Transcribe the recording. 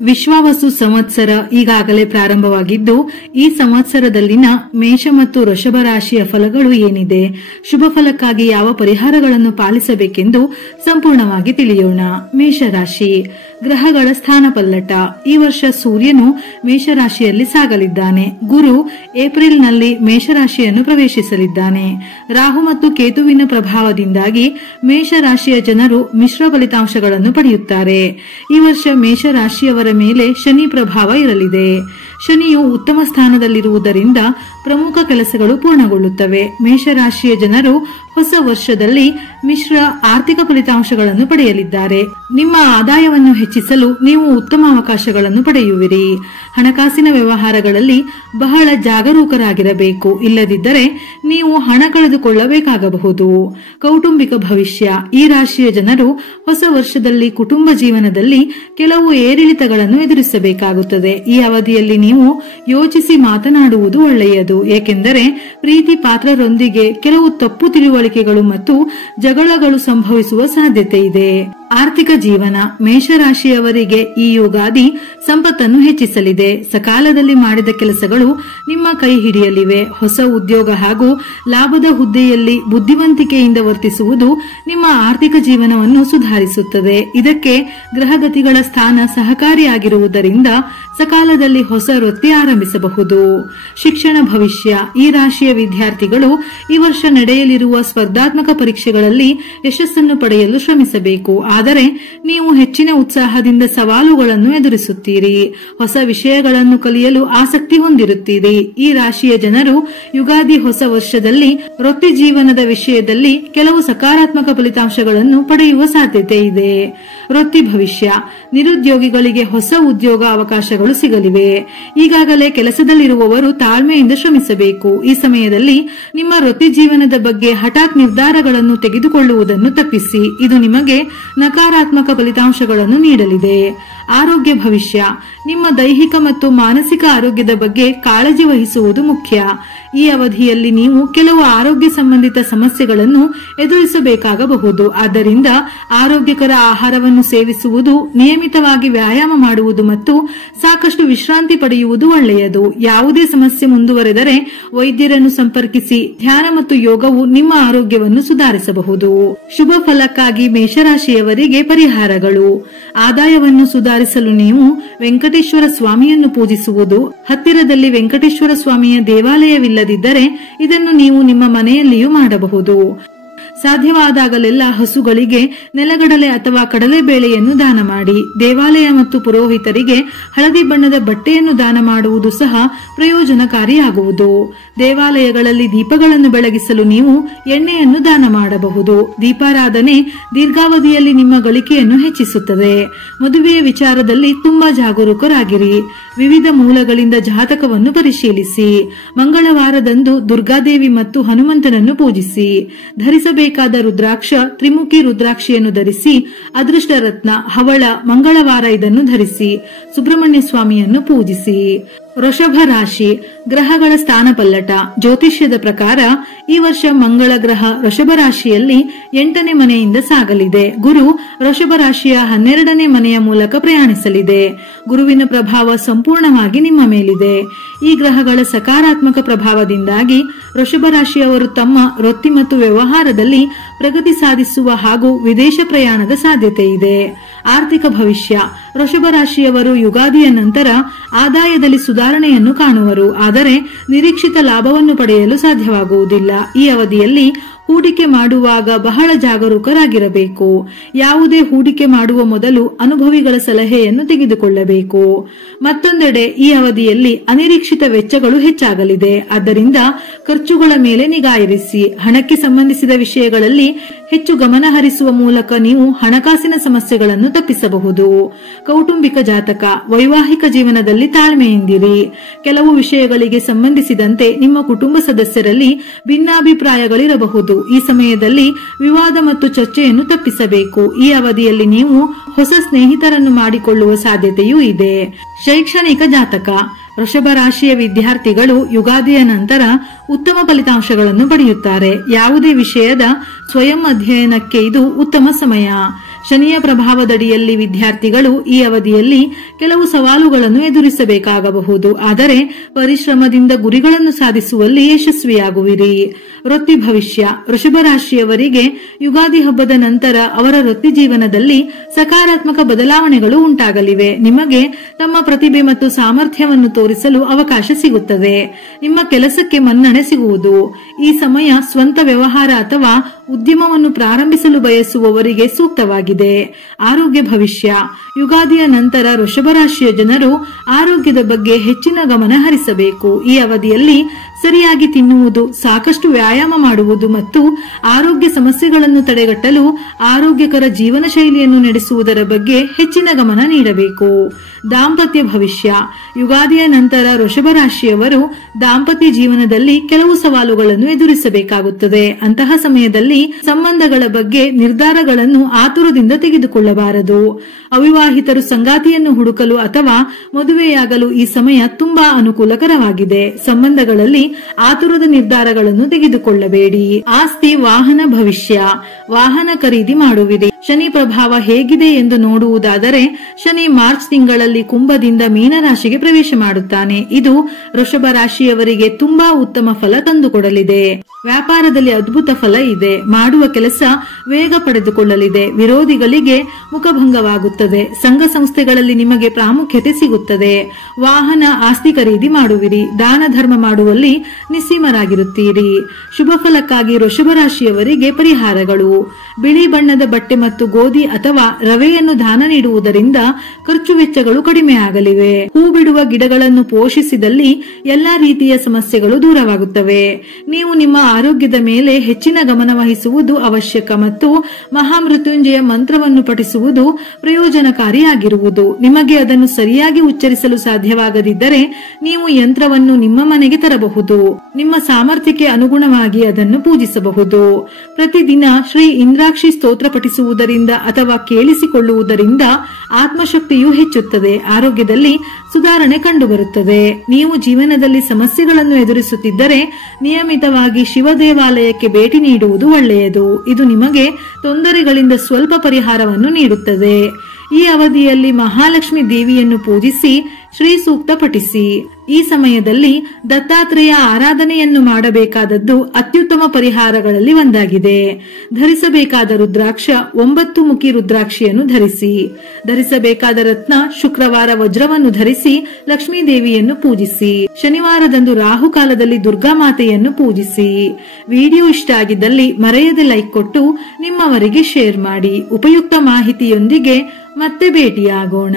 ವಿಶ್ವಾವಸು ಸಂವತ್ಸರ ಈಗಾಗಲೇ ಪ್ರಾರಂಭವಾಗಿದ್ದು, ಈ ಸಂವತ್ಸರದಲ್ಲಿನ ಮೇಷ ಮತ್ತು ವೃಷಭ ರಾಶಿಯ ಫಲಗಳು ಏನಿದೆ, ಶುಭ ಫಲಕ್ಕಾಗಿ ಯಾವ ಪರಿಹಾರಗಳನ್ನು ಪಾಲಿಸಬೇಕೆಂದು ಸಂಪೂರ್ಣವಾಗಿ ತಿಳಿಯೋಣ. ಮೇಷರಾಶಿ. ಗ್ರಹಗಳ ಸ್ಥಾನ ಪಲ್ಲಟ. ಈ ವರ್ಷ ಸೂರ್ಯನು ಮೇಷರಾಶಿಯಲ್ಲಿ ಸಾಗಲಿದ್ದಾನೆ. ಗುರು ಏಪ್ರಿಲ್ನಲ್ಲಿ ಮೇಷರಾಶಿಯನ್ನು ಪ್ರವೇಶಿಸಲಿದ್ದಾನೆ. ರಾಹು ಮತ್ತು ಕೇತುವಿನ ಪ್ರಭಾವದಿಂದಾಗಿ ಮೇಷರಾಶಿಯ ಜನರು ಮಿಶ್ರ ಫಲಿತಾಂಶಗಳನ್ನು ಪಡೆಯುತ್ತಾರೆ. ಈ ವರ್ಷ ಮೇಷರಾಶಿಯವರ ಮೇಲೆ ಶನಿ ಪ್ರಭಾವ ಇರಲಿದೆ. ಶನಿಯು ಉತ್ತಮ ಸ್ಥಾನದಲ್ಲಿರುವುದರಿಂದ ಪ್ರಮುಖ ಕೆಲಸಗಳು ಪೂರ್ಣಗೊಳ್ಳುತ್ತವೆ. ಮೇಷರಾಶಿಯ ಜನರು ಹೊಸ ವರ್ಷದಲ್ಲಿ ಮಿಶ್ರ ಆರ್ಥಿಕ ಫಲಿತಾಂಶಗಳನ್ನು ಪಡೆಯಲಿದ್ದಾರೆ. ನಿಮ್ಮ ಆದಾಯವನ್ನು ಹೆಚ್ಚಿಸಲು ನೀವು ಉತ್ತಮ ಅವಕಾಶಗಳನ್ನು ಪಡೆಯುವಿರಿ. ಹಣಕಾಸಿನ ವ್ಯವಹಾರಗಳಲ್ಲಿ ಬಹಳ ಜಾಗರೂಕರಾಗಿರಬೇಕು. ಇಲ್ಲದಿದ್ದರೆ ನೀವು ಹಣ ಕಳೆದುಕೊಳ್ಳಬೇಕಾಗಬಹುದು. ಕೌಟುಂಬಿಕ ಭವಿಷ್ಯ. ಈ ರಾಶಿಯ ಜನರು ಹೊಸ ವರ್ಷದಲ್ಲಿ ಕುಟುಂಬ ಜೀವನದಲ್ಲಿ ಕೆಲವು ಏರಿಳಿತಗಳನ್ನು ಎದುರಿಸಬೇಕಾಗುತ್ತದೆ. ಈ ಅವಧಿಯಲ್ಲಿ ನೀವು ಯೋಚಿಸಿ ಮಾತನಾಡುವುದು ಒಳ್ಳೆಯದು. ಏಕೆಂದರೆ ಪ್ರೀತಿ ಪಾತ್ರರೊಂದಿಗೆ ಕೆಲವು ತಪ್ಪು ತಿಳುವಳಿಕೆಗಳು ಮತ್ತು ಜಗಳಗಳು ಸಂಭವಿಸುವ ಸಾಧ್ಯತೆ ಇದೆ. ಆರ್ಥಿಕ ಜೀವನ. ಮೇಷರಾಶಿಯವರಿಗೆ ಈ ಯುಗಾದಿ ಸಂಪತ್ತನ್ನು ಹೆಚ್ಚಿಸಲಿದೆ. ಸಕಾಲದಲ್ಲಿ ಮಾಡಿದ ಕೆಲಸಗಳು ನಿಮ್ಮ ಕೈ ಹಿಡಿಯಲಿವೆ. ಹೊಸ ಉದ್ಯೋಗ ಹಾಗೂ ಲಾಭದ ಹುದ್ದೆಯಲ್ಲಿ ಬುದ್ಧಿವಂತಿಕೆಯಿಂದ ವರ್ತಿಸುವುದು ನಿಮ್ಮ ಆರ್ಥಿಕ ಜೀವನವನ್ನು ಸುಧಾರಿಸುತ್ತದೆ. ಇದಕ್ಕೆ ಗ್ರಹಗತಿಗಳ ಸ್ಥಾನ ಸಹಕಾರಿಯಾಗಿರುವುದರಿಂದ ಸಕಾಲದಲ್ಲಿ ಹೊಸ ವೃತ್ತಿ ಆರಂಭಿಸಬಹುದು. ಶಿಕ್ಷಣ ಭವಿಷ್ಯ. ಈ ರಾಶಿಯ ವಿದ್ಯಾರ್ಥಿಗಳು ಈ ವರ್ಷ ನಡೆಯಲಿರುವ ಸ್ಪರ್ಧಾತ್ಮಕ ಪರೀಕ್ಷೆಗಳಲ್ಲಿ ಯಶಸ್ಸನ್ನು ಪಡೆಯಲು ಶ್ರಮಿಸಬೇಕು. ಆದರೆ ನೀವು ಹೆಚ್ಚಿನ ಉತ್ಸಾಹದಿಂದ ಸವಾಲುಗಳನ್ನು ಎದುರಿಸುತ್ತೀರಿ. ಹೊಸ ವಿಷಯಗಳನ್ನು ಕಲಿಯಲು ಆಸಕ್ತಿ ಹೊಂದಿರುತ್ತೀರಿ. ಈ ರಾಶಿಯ ಜನರು ಯುಗಾದಿ ಹೊಸ ವರ್ಷದಲ್ಲಿ ವೃತ್ತಿ ಜೀವನದ ವಿಷಯದಲ್ಲಿ ಕೆಲವು ಸಕಾರಾತ್ಮಕ ಫಲಿತಾಂಶಗಳನ್ನು ಪಡೆಯುವ ಸಾಧ್ಯತೆ ಇದೆ. ವೃತ್ತಿ ಭವಿಷ್ಯ. ನಿರುದ್ಯೋಗಿಗಳಿಗೆ ಹೊಸ ಉದ್ಯೋಗ ಅವಕಾಶಗಳು ಸಿಗಲಿವೆ. ಈಗಾಗಲೇ ಕೆಲಸದಲ್ಲಿರುವವರು ತಾಳ್ಮೆಯಿಂದ ಶ್ರಮಿಸಬೇಕು. ಈ ಸಮಯದಲ್ಲಿ ನಿಮ್ಮ ವೃತ್ತಿ ಜೀವನದ ಬಗ್ಗೆ ಹಠಾತ್ ನಿರ್ಧಾರಗಳನ್ನು ತೆಗೆದುಕೊಳ್ಳುವುದನ್ನು ತಪ್ಪಿಸಿ. ಇದು ನಿಮಗೆ ನಕಾರಾತ್ಮಕ ಫಲಿತಾಂಶಗಳನ್ನು ನೀಡಲಿದೆ. ಆರೋಗ್ಯ ಭವಿಷ್ಯ. ನಿಮ್ಮ ದೈಹಿಕ ಮತ್ತು ಮಾನಸಿಕ ಆರೋಗ್ಯದ ಬಗ್ಗೆ ಕಾಳಜಿ ವಹಿಸುವುದು ಮುಖ್ಯ. ಈ ಅವಧಿಯಲ್ಲಿ ನೀವು ಕೆಲವು ಆರೋಗ್ಯ ಸಂಬಂಧಿತ ಸಮಸ್ಯೆಗಳನ್ನು ಎದುರಿಸಬೇಕಾಗಬಹುದು. ಆದ್ದರಿಂದ ಆರೋಗ್ಯಕರ ಆಹಾರವನ್ನು ಸೇವಿಸುವುದು, ನಿಯಮಿತವಾಗಿ ವ್ಯಾಯಾಮ ಮಾಡುವುದು ಮತ್ತು ಸಾಕಷ್ಟು ವಿಶ್ರಾಂತಿ ಪಡೆಯುವುದು ಒಳ್ಳೆಯದು. ಯಾವುದೇ ಸಮಸ್ಯೆ ಮುಂದುವರೆದರೆ ವೈದ್ಯರನ್ನು ಸಂಪರ್ಕಿಸಿ. ಧ್ಯಾನ ಮತ್ತು ಯೋಗವು ನಿಮ್ಮ ಆರೋಗ್ಯವನ್ನು ಸುಧಾರಿಸಬಹುದು. ಶುಭ ಫಲಕ್ಕಾಗಿ ಮೇಷರಾಶಿಯವರಿಗೆ ಪರಿಹಾರಗಳು. ಆದಾಯವನ್ನು ಸುಧಾರಿಸಲು ನೀವು ವೆಂಕಟೇಶ್ವರ ಸ್ವಾಮಿಯನ್ನು ಪೂಜಿಸುವುದು. ಹತ್ತಿರದಲ್ಲಿ ವೆಂಕಟೇಶ್ವರ ಸ್ವಾಮಿಯ ದೇವಾಲಯವಿಲ್ಲದಿದ್ದರೆ ಇದನ್ನು ನೀವು ನಿಮ್ಮ ಮನೆಯಲ್ಲಿಯೂ ಮಾಡಬಹುದು. ಸಾಧ್ಯವಾದಾಗಲೆಲ್ಲ ಹಸುಗಳಿಗೆ ನೆಲಗಡಲೆ ಅಥವಾ ಕಡಲೆಬೇಳೆಯನ್ನು ದಾನ ಮಾಡಿ. ದೇವಾಲಯ ಮತ್ತು ಪುರೋಹಿತರಿಗೆ ಹಳದಿ ಬಣ್ಣದ ಬಟ್ಟೆಯನ್ನು ದಾನ ಮಾಡುವುದು ಸಹ ಪ್ರಯೋಜನಕಾರಿಯಾಗುವುದು. ದೇವಾಲಯಗಳಲ್ಲಿ ದೀಪಗಳನ್ನು ಬೆಳಗಿಸಲು ನೀವು ಎಣ್ಣೆಯನ್ನು ದಾನ ಮಾಡಬಹುದು. ದೀಪಾರಾಧನೆ ದೀರ್ಘಾವಧಿಯಲ್ಲಿ ನಿಮ್ಮ ಗಳಿಕೆಯನ್ನು ಹೆಚ್ಚಿಸುತ್ತದೆ. ಮದುವೆಯ ವಿಚಾರದಲ್ಲಿ ತುಂಬಾ ಜಾಗರೂಕರಾಗಿರಿ. ವಿವಿಧ ಮೂಲಗಳಿಂದ ಜಾತಕವನ್ನು ಪರಿಶೀಲಿಸಿ. ಮಂಗಳವಾರದಂದು ದುರ್ಗಾದೇವಿ ಮತ್ತು ಹನುಮಂತನನ್ನು ಪೂಜಿಸಿ. ಧರಿಸಬೇಕಾದ ರುದ್ರಾಕ್ಷ ತ್ರಿಮುಖಿ ರುದ್ರಾಕ್ಷಿಯನ್ನು ಧರಿಸಿ. ಅದೃಷ್ಟ ರತ್ನ ಹವಳ ಮಂಗಳವಾರ ಇದನ್ನು ಧರಿಸಿ. ಸುಬ್ರಹ್ಮಣ್ಯ ಸ್ವಾಮಿಯನ್ನು ಪೂಜಿಸಿ. ವೃಷಭ ರಾಶಿ. ಗ್ರಹಗಳ ಸ್ಥಾನ ಪಲ್ಲಟ. ಜ್ಯೋತಿಷ್ಯದ ಪ್ರಕಾರ ಈ ವರ್ಷ ಮಂಗಳ ಗ್ರಹ ವೃಷಭ ರಾಶಿಯಲ್ಲಿ 8ನೇ ಮನೆಯಿಂದ ಸಾಗಲಿದೆ. ಗುರು ವೃಷಭ ರಾಶಿಯ 12ನೇ ಮನೆಯ ಮೂಲಕ ಪ್ರಯಾಣಿಸಲಿದೆ. ಗುರುವಿನ ಪ್ರಭಾವ ಸಂಪೂರ್ಣವಾಗಿ ನಿಮ್ಮ ಮೇಲಿದೆ. ಈ ಗ್ರಹಗಳ ಸಕಾರಾತ್ಮಕ ಪ್ರಭಾವದಿಂದಾಗಿ ವೃಷಭ ರಾಶಿಯವರು ತಮ್ಮ ವೃತ್ತಿ ಮತ್ತು ವ್ಯವಹಾರದಲ್ಲಿ ಪ್ರಗತಿ ಸಾಧಿಸುವ ಹಾಗೂ ವಿದೇಶ ಪ್ರಯಾಣದ ಸಾಧ್ಯತೆ ಇದೆ. ಆರ್ಥಿಕ ಭವಿಷ್ಯ. ವೃಷಭ ರಾಶಿಯವರು ಯುಗಾದಿಯ ನಂತರ ಆದಾಯದಲ್ಲಿ ಸುಧಾರಣೆಯನ್ನು ಕಾಣುವರು. ಆದರೆ ನಿರೀಕ್ಷಿತ ಲಾಭವನ್ನು ಪಡೆಯಲು ಸಾಧ್ಯವಾಗುವುದಿಲ್ಲ. ಈ ಅವಧಿಯಲ್ಲಿ ಹೂಡಿಕೆ ಮಾಡುವಾಗ ಬಹಳ ಜಾಗರೂಕರಾಗಿರಬೇಕು. ಯಾವುದೇ ಹೂಡಿಕೆ ಮಾಡುವ ಮೊದಲು ಅನುಭವಿಗಳ ಸಲಹೆಯನ್ನು ತೆಗೆದುಕೊಳ್ಳಬೇಕು. ಮತ್ತೊಂದೆಡೆ ಈ ಅವಧಿಯಲ್ಲಿ ಅನಿರೀಕ್ಷಿತ ವೆಚ್ಚಗಳು ಹೆಚ್ಚಾಗಲಿದೆ. ಆದ್ದರಿಂದ ಖರ್ಚುಗಳ ಮೇಲೆ ನಿಗಾ ಇರಿಸಿ. ಹಣಕ್ಕೆ ಸಂಬಂಧಿಸಿದ ವಿಷಯಗಳಲ್ಲಿ ಹೆಚ್ಚು ಗಮನ ಹರಿಸುವ ಮೂಲಕ ನೀವು ಹಣಕಾಸಿನ ಸಮಸ್ಯೆಗಳನ್ನು ತಪ್ಪಿಸಬಹುದು. ಕೌಟುಂಬಿಕ ಜಾತಕ. ವೈವಾಹಿಕ ಜೀವನದಲ್ಲಿ ತಾಳ್ಮೆಯಿಂದಿರಿ. ಕೆಲವು ವಿಷಯಗಳಿಗೆ ಸಂಬಂಧಿಸಿದಂತೆ ನಿಮ್ಮ ಕುಟುಂಬ ಸದಸ್ಯರಲ್ಲಿ ಭಿನ್ನಾಭಿಪ್ರಾಯಗಳಿರಬಹುದು. ಈ ಸಮಯದಲ್ಲಿ ವಿವಾದ ಮತ್ತು ಚರ್ಚೆಯನ್ನು ತಪ್ಪಿಸಬೇಕು. ಈ ಅವಧಿಯಲ್ಲಿ ನೀವು ಹೊಸ ಸ್ನೇಹಿತರನ್ನು ಮಾಡಿಕೊಳ್ಳುವ ಸಾಧ್ಯತೆಯೂ ಇದೆ. ಶೈಕ್ಷಣಿಕ ಜಾತಕ. ವೃಷಭ ರಾಶಿಯ ವಿದ್ಯಾರ್ಥಿಗಳು ಯುಗಾದಿಯ ನಂತರ ಉತ್ತಮ ಫಲಿತಾಂಶಗಳನ್ನು ಪಡೆಯುತ್ತಾರೆ. ಯಾವುದೇ ವಿಷಯದ ಸ್ವಯಂ ಅಧ್ಯಯನಕ್ಕೆ ಇದು ಉತ್ತಮ ಸಮಯ. ಶನಿಯ ಪ್ರಭಾವದಡಿಯಲ್ಲಿ ವಿದ್ಯಾರ್ಥಿಗಳು ಈ ಅವಧಿಯಲ್ಲಿ ಕೆಲವು ಸವಾಲುಗಳನ್ನು ಎದುರಿಸಬೇಕಾಗಬಹುದು. ಆದರೆ ಪರಿಶ್ರಮದಿಂದ ಗುರಿಗಳನ್ನು ಸಾಧಿಸುವಲ್ಲಿ ಯಶಸ್ವಿಯಾಗುವಿರಿ. ವೃತ್ತಿ ಭವಿಷ್ಯ. ವೃಷಭ ರಾಶಿಯವರಿಗೆ ಯುಗಾದಿ ಹಬ್ಬದ ನಂತರ ಅವರ ವೃತ್ತಿ ಜೀವನದಲ್ಲಿ ಸಕಾರಾತ್ಮಕ ಬದಲಾವಣೆಗಳು ಉಂಟಾಗಲಿವೆ. ನಿಮಗೆ ತಮ್ಮ ಪ್ರತಿಭೆ ಮತ್ತು ಸಾಮರ್ಥ್ಯವನ್ನು ತೋರಿಸಲು ಅವಕಾಶ ಸಿಗುತ್ತದೆ. ನಿಮ್ಮ ಕೆಲಸಕ್ಕೆ ಮನ್ನಣೆ ಸಿಗುವುದು. ಈ ಸಮಯ ಸ್ವಂತ ವ್ಯವಹಾರ ಅಥವಾ ಉದ್ಯಮವನ್ನು ಪ್ರಾರಂಭಿಸಲು ಬಯಸುವವರಿಗೆ ಸೂಕ್ತವಾಗಿದೆ. ಆರೋಗ್ಯ ಭವಿಷ್ಯ. ಯುಗಾದಿಯ ನಂತರ ವೃಷಭ ರಾಶಿಯ ಜನರು ಆರೋಗ್ಯದ ಬಗ್ಗೆ ಹೆಚ್ಚಿನ ಗಮನ ಹರಿಸಬೇಕು. ಈ ಅವಧಿಯಲ್ಲಿ ಸರಿಯಾಗಿ ತಿನ್ನುವುದು, ಸಾಕಷ್ಟು ವ್ಯಾಯಾಮ ಮಾಡುವುದು ಮತ್ತು ಆರೋಗ್ಯ ಸಮಸ್ಯೆಗಳನ್ನು ತಡೆಗಟ್ಟಲು ಆರೋಗ್ಯಕರ ಜೀವನ ಶೈಲಿಯನ್ನು ನಡೆಸುವುದರ ಬಗ್ಗೆ ಹೆಚ್ಚಿನ ಗಮನ ನೀಡಬೇಕು. ದಾಂಪತ್ಯ ಭವಿಷ್ಯ. ಯುಗಾದಿಯ ನಂತರ ವೃಷಭ ರಾಶಿಯವರು ದಾಂಪತ್ಯ ಜೀವನದಲ್ಲಿ ಕೆಲವು ಸವಾಲುಗಳನ್ನು ಎದುರಿಸಬೇಕಾಗುತ್ತದೆ. ಅಂತಹ ಸಮಯದಲ್ಲಿ ಸಂಬಂಧಗಳ ಬಗ್ಗೆ ನಿರ್ಧಾರಗಳನ್ನು ಆತುರದಿಂದ ತೆಗೆದುಕೊಳ್ಳಬಾರದು. ಅವಿವಾಹಿತರು ಸಂಗಾತಿಯನ್ನು ಹುಡುಕಲು ಅಥವಾ ಮದುವೆಯಾಗಲು ಈ ಸಮಯ ತುಂಬಾ ಅನುಕೂಲಕರವಾಗಿದೆ. ಸಂಬಂಧಗಳಲ್ಲಿ ಆತುರದ ನಿರ್ಧಾರಗಳನ್ನು ತೆಗೆದುಕೊಳ್ಳಬೇಡಿ. ಆಸ್ತಿ ವಾಹನ ಭವಿಷ್ಯ. ವಾಹನ ಖರೀದಿ ಮಾಡುವಿರಿ. ಶನಿ ಪ್ರಭಾವ ಹೇಗಿದೆ ಎಂದು ನೋಡುವುದಾದರೆ ಶನಿ ಮಾರ್ಚ್ ತಿಂಗಳಲ್ಲಿ ಕುಂಭದಿಂದ ಮೀನರಾಶಿಗೆ ಪ್ರವೇಶ ಮಾಡುತ್ತಾನೆ. ಇದು ವೃಷಭ ರಾಶಿಯವರಿಗೆ ತುಂಬಾ ಉತ್ತಮ ಫಲ ತಂದುಕೊಡಲಿದೆ. ವ್ಯಾಪಾರದಲ್ಲಿ ಅದ್ಭುತ ಫಲ ಇದೆ. ಮಾಡುವ ಕೆಲಸ ವೇಗ ಪಡೆದುಕೊಳ್ಳಲಿದೆ. ವಿರೋಧಿಗಳಿಗೆ ಮುಖಭಂಗವಾಗುತ್ತದೆ. ಸಂಘ ಸಂಸ್ಥೆಗಳಲ್ಲಿ ನಿಮಗೆ ಪ್ರಾಮುಖ್ಯತೆ ಸಿಗುತ್ತದೆ. ವಾಹನ ಆಸ್ತಿ ಖರೀದಿ ಮಾಡುವಿರಿ. ದಾನ ಧರ್ಮ ಮಾಡುವಲ್ಲಿ ನಿಸ್ಸೀಮರಾಗಿರುತ್ತೀರಿ. ಶುಭ ಫಲಕ್ಕಾಗಿ ವೃಷಭ ರಾಶಿಯವರಿಗೆ ಪರಿಹಾರಗಳು. ಬಿಳಿ ಬಣ್ಣದ ಬಟ್ಟೆ ಮತ್ತು ಗೋಧಿ ಅಥವಾ ರವೆಯನ್ನು ದಾನ ನೀಡುವುದರಿಂದ ಖರ್ಚು ವೆಚ್ಚಗಳು ಕಡಿಮೆ ಆಗಲಿವೆ. ಹೂ ಬಿಡುವ ಗಿಡಗಳನ್ನು ಪೋಷಿಸಿದಲ್ಲಿ ಎಲ್ಲಾ ರೀತಿಯ ಸಮಸ್ಯೆಗಳು ದೂರವಾಗುತ್ತವೆ. ನೀವು ನಿಮ್ಮ ಆರೋಗ್ಯದ ಮೇಲೆ ಹೆಚ್ಚಿನ ಗಮನ ವಹಿಸುವುದು ಅವಶ್ಯಕ ಮತ್ತು ಮಹಾಮೃತ್ಯುಂಜಯ ಮಂತ್ರವನ್ನು ಪಠಿಸುವುದು ಪ್ರಯೋಜನಕಾರಿಯಾಗಿರುವುದು. ನಿಮಗೆ ಅದನ್ನು ಸರಿಯಾಗಿ ಉಚ್ಚರಿಸಲು ಸಾಧ್ಯವಾಗದಿದ್ದರೆ ನೀವು ಯಂತ್ರವನ್ನು ನಿಮ್ಮ ಮನೆಗೆ ತರಬಹುದು. ನಿಮ್ಮ ಸಾಮರ್ಥ್ಯಕ್ಕೆ ಅನುಗುಣವಾಗಿ ಅದನ್ನು ಪೂಜಿಸಬಹುದು. ಪ್ರತಿದಿನ ಶ್ರೀ ಇಂದ್ರಾಕ್ಷಿ ಸ್ತೋತ್ರ ಪಠಿಸುವುದರಿಂದ ಅಥವಾ ಕೇಳಿಸಿಕೊಳ್ಳುವುದರಿಂದ ಆತ್ಮಶಕ್ತಿಯು ಹೆಚ್ಚುತ್ತದೆ. ಆರೋಗ್ಯದಲ್ಲಿ ಸುಧಾರಣೆ ಕಂಡುಬರುತ್ತದೆ. ನೀವು ಜೀವನದಲ್ಲಿ ಸಮಸ್ಯೆಗಳನ್ನು ಎದುರಿಸುತ್ತಿದ್ದರೆ ನಿಯಮಿತವಾಗಿ ಶಿವ ದೇವಾಲಯಕ್ಕೆ ಭೇಟಿ ನೀಡುವುದು ಒಳ್ಳೆಯದು. ಇದು ನಿಮಗೆ ತೊಂದರೆಗಳಿಂದ ಸ್ವಲ್ಪ ಪರಿಹಾರವನ್ನು ನೀಡುತ್ತದೆ. ಈ ಅವಧಿಯಲ್ಲಿ ಮಹಾಲಕ್ಷ್ಮಿ ದೇವಿಯನ್ನು ಪೂಜಿಸಿ ಶ್ರೀ ಸೂಕ್ತ ಪಠಿಸಿ. ಈ ಸಮಯದಲ್ಲಿ ದತ್ತಾತ್ರೇಯ ಆರಾಧನೆಯನ್ನು ಮಾಡಬೇಕಾದದ್ದು ಅತ್ಯುತ್ತಮ ಪರಿಹಾರಗಳಲ್ಲಿ ಒಂದಾಗಿದೆ. ಧರಿಸಬೇಕಾದ ರುದ್ರಾಕ್ಷ 9 ಮುಖಿ ರುದ್ರಾಕ್ಷಿಯನ್ನು ಧರಿಸಿ. ಧರಿಸಬೇಕಾದ ರತ್ನ ಶುಕ್ರವಾರ ವಜ್ರವನ್ನು ಧರಿಸಿ ಲಕ್ಷ್ಮೀ ದೇವಿಯನ್ನು ಪೂಜಿಸಿ. ಶನಿವಾರದಂದು ರಾಹುಕಾಲದಲ್ಲಿ ದುರ್ಗಾ ಮಾತೆಯನ್ನು ಪೂಜಿಸಿ. ವಿಡಿಯೋ ಇಷ್ಟ ಆಗಿದ್ದಲ್ಲಿ ಮರೆಯದೆ ಲೈಕ್ ಕೊಟ್ಟು ನಿಮ್ಮವರಿಗೆ ಶೇರ್ ಮಾಡಿ. ಉಪಯುಕ್ತ ಮಾಹಿತಿಯೊಂದಿಗೆ ಮತ್ತೆ ಭೇಟಿಯಾಗೋಣ.